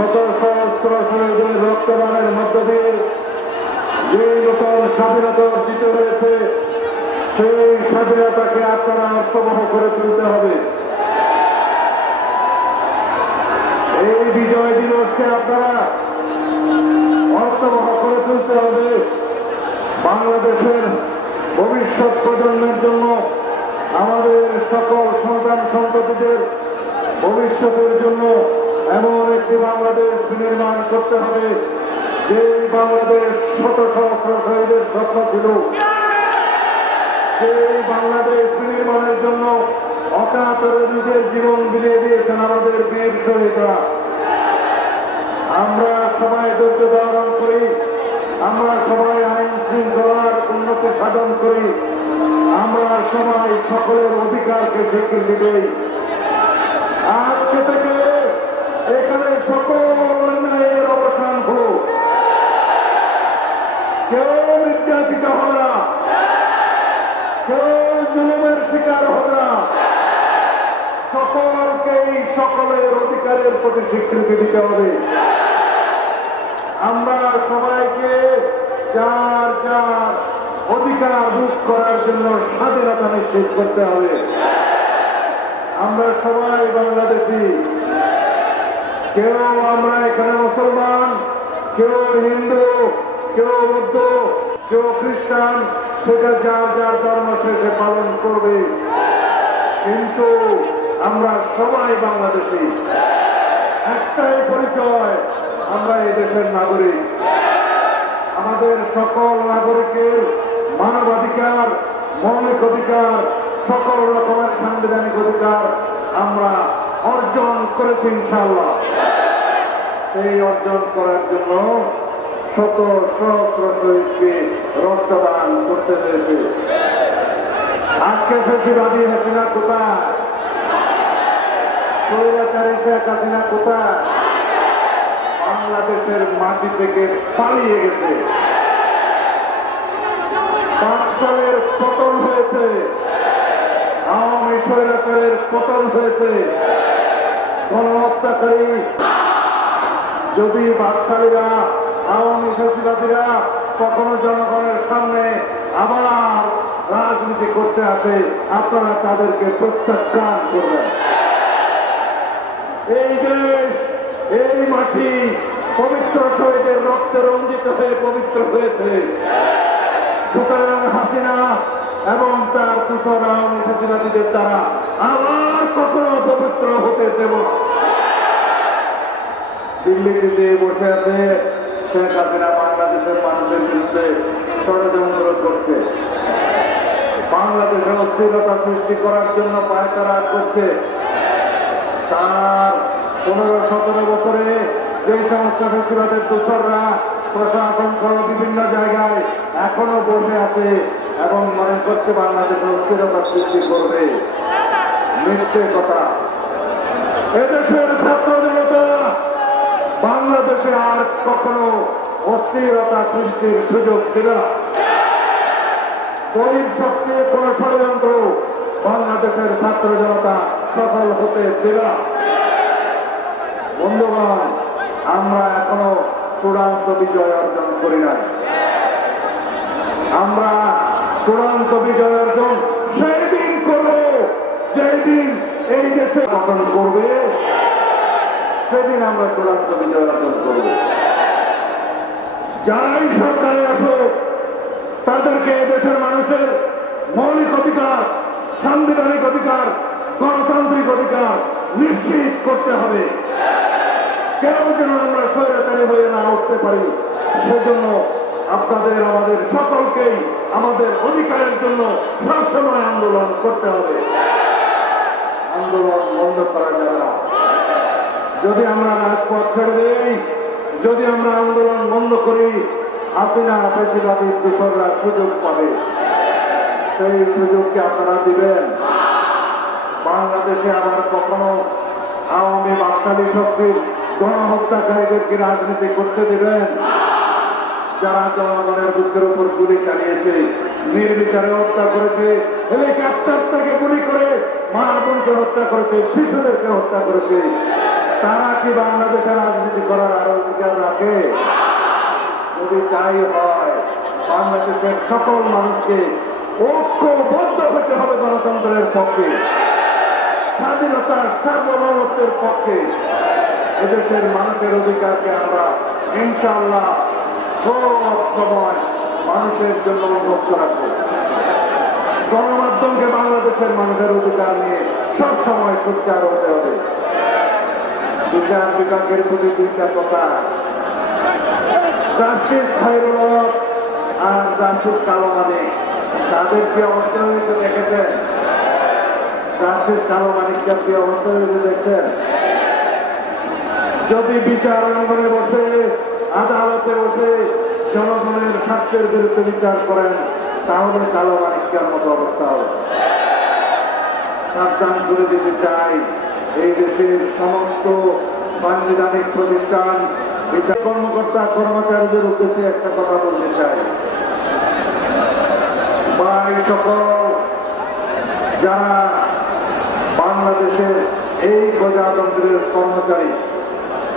শত সহস্র শহীদের রক্তদানের মধ্য দিয়ে যে নতুন স্বাধীনতা অর্জিত হয়েছে, সেই স্বাধীনতাকে আপনারা অর্থবহ করে তুলতে হবে। এই বিজয় দিবসকে আপনারা অর্থবহ করে তুলতে হবে। বাংলাদেশের ভবিষ্যৎ প্রজন্মের জন্য আমাদের সকল সন্তান সন্ততিদের ভবিষ্যতের জন্য এমন একটি বাংলাদেশ বিনির্মাণ করতে হবে যে বাংলাদেশ শত সহস্র শহীদের স্বপ্ন ছিল। সেই বাংলাদেশ বিনির্মাণের জন্য অকাতরে নিজের জীবন বিলিয়ে দিয়েছেন আমাদের বীর শহীদরা। আমরা সবাই ধৈর্য ধারণ করি, আমরা সবাই আইন শৃঙ্খলার উন্নতি সাধন করি, আমরা সবাই সকলের অধিকারকে স্বীকৃতি দেই আজকে থেকে এখানে সকল অন্যায়ের অবসান হল কেউ নির্যাতিত হবে না কেউ জুলুমের শিকার হবে না সকলকেই সকলের অধিকারের প্রতি স্বীকৃতি দিতে হবে। আমরা সবাইকে যার যার অধিকার ভোগ করার জন্য স্বাধীনতা নিশ্চিত করতে হবে। আমরা সবাই বাংলাদেশি। কেউ আমরা এখানে মুসলমান, কেউ হিন্দু, কেউ বৌদ্ধ, কেউ খ্রিস্টান, সেটা যার যার ধর্ম শেষে পালন করবে। কিন্তু আমরা সবাই বাংলাদেশি। একটাই পরিচয়, আমরা দেশের নাগরিক। আমাদের সকল নাগরিকের মানবাধিকার, মৌলিক অধিকার, সকল রকমের সাংবিধানিক অধিকার আমরা অর্জন করেছি ইনশাল্লাহ সেই অর্জন করার জন্য শত সহস্র শহীদকে রক্তদান করতে হয়েছে। আজকে ফেসিবাদী হাসিনা কোথায়? বাংলাদেশের মাটি থেকে পালিয়ে গেছে। পাঁচ সালের পতন হয়েছে। আওয়ামী স্বৈরাচারের পতন হয়েছে। গণহত্যাকারী, যদি বাকশালীরা, আওয়ামী ফেসিবাদীরা কখনো জনগণের সামনে আবার রাজনীতি করতে আসে, আপনারা তাদেরকে প্রত্যাখ্যান করবেন। এই দেশ, এই মাটি পবিত্র শহীদের রক্তে রঞ্জিত হয়ে পবিত্র হয়েছে। সুতরাং হাসিনা এবং তার কুশল আওয়ামী ফেসিবাদীদের দ্বারা আবার কখনো পবিত্র হতে দেব দিল্লিতে যে বসে আছে শেখ হাসিনা বাংলাদেশের মানুষের বিরুদ্ধে ষড়যন্ত্র করছে। বাংলাদেশে অস্থিরতা সৃষ্টি করার জন্য পায়তারা করছে। তার পনেরো, সতেরো বছরে যে সমস্ত ফেসিবাদের দোসররা প্রশাসন সহ বিভিন্ন জায়গায় এখনও বসে আছে এবং মনে করছে বাংলাদেশে অস্থিরতা সৃষ্টি করবে। মিথ্যে কথা। এদেশের ছাত্র জনতা, বাংলাদেশে আর কখনো অস্থিরতা সৃষ্টির সুযোগ দেবে না। দলিত শক্তি কোন ষড়যন্ত্র বাংলাদেশের ছাত্র জনতা সফল হতে দেবে না। বন্ধুগণ, আমরা এখনও চূড়ান্ত বিজয় অর্জন করি নাই। আমরা চূড়ান্ত বিজয় অর্জন সেই দিন করব, যেই দিন এই দেশে গঠন করবে, সেদিন আমরা চূড়ান্ত বিজয় অর্জন করব। যারাই সরকারে আসুক, তাদেরকে দেশের মানুষের মৌলিক অধিকার সাংবিধানিক অধিকার, গণতান্ত্রিক অধিকার নিশ্চিত করতে হবে। কেউ যেন আমরা স্বৈরাচারী হয়ে না উঠতে পারি? সেজন্য আপনাদের, আমাদের সকলকেই আমাদের অধিকারের জন্য সবসময় আন্দোলন করতে হবে। আন্দোলন বন্ধ করা যাবে না। যদি আমরা রাজপথ ছেড়ে দেই, যদি আমরা আন্দোলন বন্ধ করি, হাসিনা ফেসিবাদী কৃষকরা সুযোগ পাবে। সেই সুযোগকে আপনারা দিবেন। বাংলাদেশে আবার কখনো আওয়ামী বাকশালী শক্তির গণহত্যাকারীদেরকে রাজনীতি করতে দিবেন? যারা জনগণের বুকের উপর গুলি চালিয়েছে, নির্বিচারে হত্যা করেছে, হেলিকপ্টার গুলি করে মা বোনকে হত্যা করেছে, শিশুদেরকে হত্যা করেছে, তারা কি বাংলাদেশে রাজনীতি করার আরও অধিকার রাখে? যদি তাই হয়, বাংলাদেশের সকল মানুষকে ঐক্যবদ্ধ হতে হবে গণতন্ত্রের পক্ষে। স্বাধীনতার সার্বভৌমত্বের পক্ষে। এদেশের মানুষের অধিকারকে আমরা ইনশাআল্লাহ সব সময় মানুষের জন্য উন্মুক্ত রাখব। গণমাধ্যমকে বাংলাদেশের মানুষের অধিকার নিয়ে সব সময় সোচ্চার হতে হবে। বিচার বিভাগের প্রতি দুইটা কথা জাস্টিস খাইরুল আর জাস্টিস কালো মানিক তাদের কি অবস্থা হয়েছে দেখেছেন? যদি বিচার অঙ্গনে বসে, আদালতে বসে জনগণের স্বার্থের বিরুদ্ধে বিচার করেন, তাহলে কালো মানিকটার মতো অবস্থা হবে। সাবধান করে দিতে চাই, এই দেশের সমস্ত সাংবিধানিক প্রতিষ্ঠান, বিচার কর্মকর্তা, কর্মচারীদের উদ্দেশ্যে একটা কথা বলতে চাই। এই সকল, যারা বাংলাদেশের এই প্রজাতন্ত্রের কর্মচারী,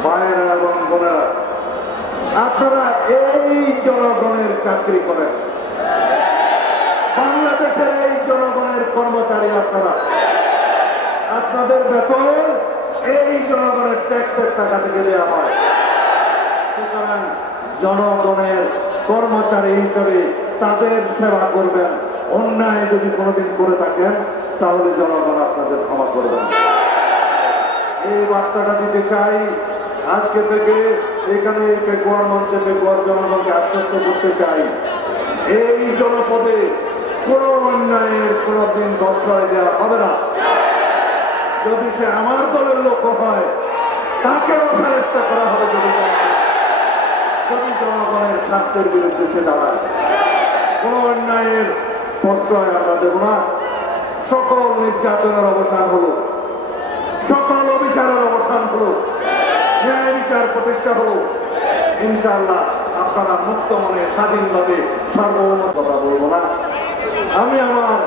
ভাইয়েরা এবং বোনেরা, আপনারা এই জনগণের চাকরি করেন। বাংলাদেশের এই জনগণের কর্মচারী আপনারা। আপনাদের বেতন এই জনগণের ট্যাক্সের টাকা থেকে দেওয়া হয়। সুতরাং জনগণের কর্মচারী হিসেবে তাদের সেবা করবেন। অন্যায় যদি কোনোদিন করে থাকেন, তাহলে জনগণ আপনাদের ক্ষমা করবেন এই বার্তাটা দিতে চাই, আজকে থেকে এখানে পেকুয়ার মঞ্চে পেকুয়ার জনগণকে আশ্বস্ত করতে চাই। এই জনপদে কোনো অন্যায়ের কোনোদিন প্রশ্রয় দেওয়া হবে না। যদি সে আমার দলের লোক হয় তাকেও সারেস্তা করা হবে যদি যদি জনগণের স্বার্থের বিরুদ্ধে সে দাঁড়ায়, কোনো অন্যায়ের প্রশ্রয় আমরা দেব না সকল নির্যাতনের অবসান হলো। সকল অবিচারের অবসান হলো। ন্যায় বিচার প্রতিষ্ঠা হলো। ইনশাআল্লাহ আপনারা মুক্ত মনে, স্বাধীনভাবে সার্বভৌম কথা বলব না। আমি আমার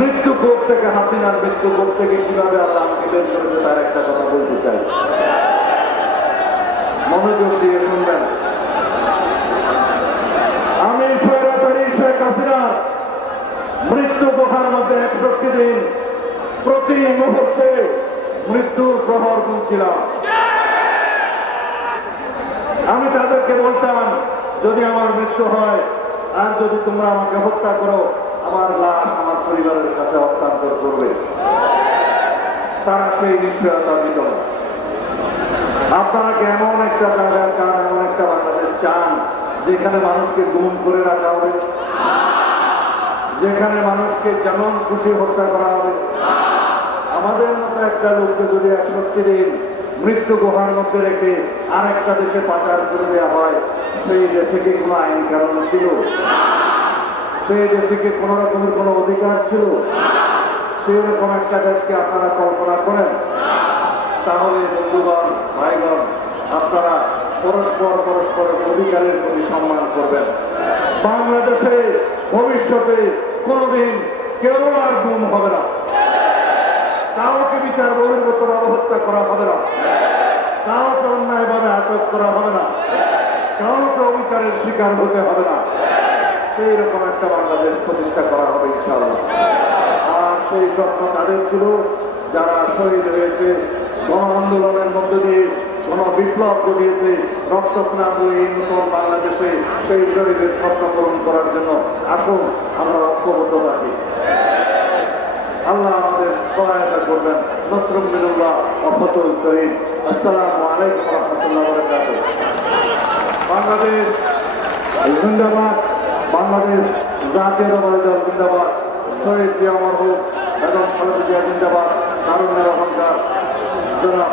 মৃত্যু কোপ থেকে, হাসিনার মৃত্যু কোপ থেকে কীভাবে আল্লাহ আমাকে বের করেছে তার একটা কথা বলতে চাই। মনোযোগ দিয়ে শুনবেন আমি স্বৈরাচারী শেখ হাসিনা মৃত্যু গুহার মধ্যে একষট্টি দিন প্রতি মুহূর্তে মৃত্যুর প্রহর গুনছিলাম। আমি তাদেরকে বলতাম, যদি আমার মৃত্যু হয়, আর যদি তোমরা আমাকে হত্যা করো, আমার লাশ আমার পরিবারের কাছে হস্তান্তর করবে। তারা সেই নিশ্চয়তা দিত আপনারা এমন একটা জায়গা চান, এমন একটা বাংলাদেশ চান, যেখানে মানুষকে গুম করে রাখা হবে? যেখানে মানুষকে যেমন খুশি হত্যা করা হবে, আমাদের মতো একটা লোককে যদি একষট্টি দিন মৃত্যু গুহার মধ্যে রেখে আর একটা দেশে পাচার করে দেওয়া হয়, সেই দেশে কি কোনো আইন কারণ ছিল? সেই দেশে কি কোনো রকমের কোনো অধিকার ছিল? সেই রকম একটা দেশকে আপনারা কল্পনা করেন? তাহলে বন্ধুগণ, ভাইগণ, আপনারা পরস্পর পরস্পরের অধিকারের প্রতি সম্মান করবেন। বাংলাদেশে ভবিষ্যতে কোনোদিন কেউ আর গুম হবে না। কাউকে বিচার বহির্ভূত হত্যা করা হবে না। কাউকে অন্যায়ভাবে আটক করা হবে না। কাউকে অবিচারের শিকার হতে হবে না। সেই রকম একটা বাংলাদেশ প্রতিষ্ঠা করা হবে ইনশাআল্লাহ। আর সেই স্বপ্ন তাদের ছিল, যারা শহীদ হয়েছে, গণ আন্দোলনের মধ্য দিয়ে গণ বিপ্লব ঘটিয়েছে, রক্তস্নাত এই নতুন বাংলাদেশে সেই শহীদের স্বপ্ন পূরণ করার জন্য আসুন আমরা ঐক্যবদ্ধ থাকি। আল্লাহ আমাদের সহায়তা করবেন। নসরুম মিনুল্লাহ অফতুল করিম। আসসালামু আলাইকুম রহমতুল্লাহ বরকাত বাংলাদেশ জিন্দাবাদ, বাংলাদেশ জাতীয়তাবাদী দল জিন্দাবাদ। শহীদ জিয়া মরহুম বেগম খালেদা জিয়া জিন্দাবাদ। অহংকার জনাব